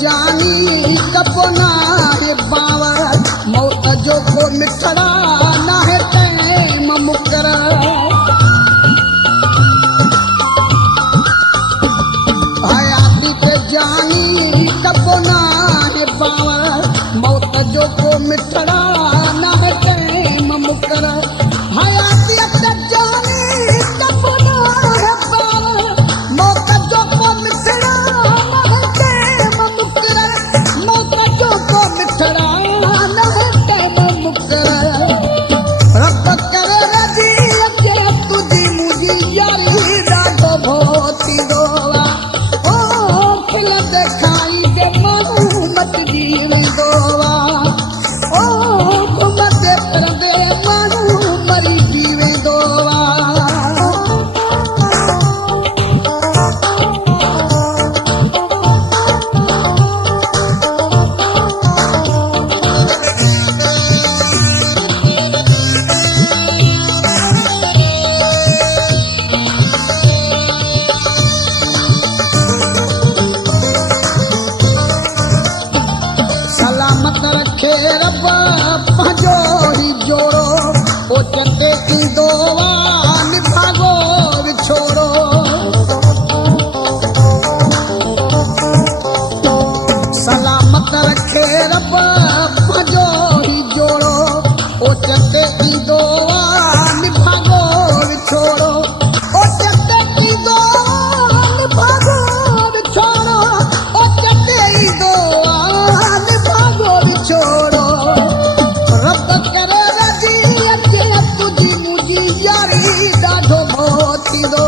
जानी कपना है बावर मौत जो को मिठड़ा ना है तैम मुकर हयाती पे जानी कपना है बावर मौत जो को मिठड़ा ना है तैम मुकर हयाती पे जानी कपना है बावर मौत जो को मिठड़ा ना है तैम मुकर मौत जो को मिठड़ा ना है तैम मुकर रब करे रजी अचे तुझी मुझी यारी डाको भोती दोवा ओ खिल दिखाई दे मानू मत जीवे दोवा ओ घुमते फिरदे मानू मरी जीवे दोवा सलामत रखे रब पंहिंजो ही जोड़ो ओ चटे की दोवा निभागो विछोड़ो सलामत रखे रब पंहिंजो ही जोड़ो ओ चटे की दोवा निभागो विछोड़ो ओ चटे की दोवा निभागो विछोड़ो ओ चटे की दोवा निभागो विछोड़ो रब करे रजी अचे तुझी मुझी यारी ॾाढो मोती दो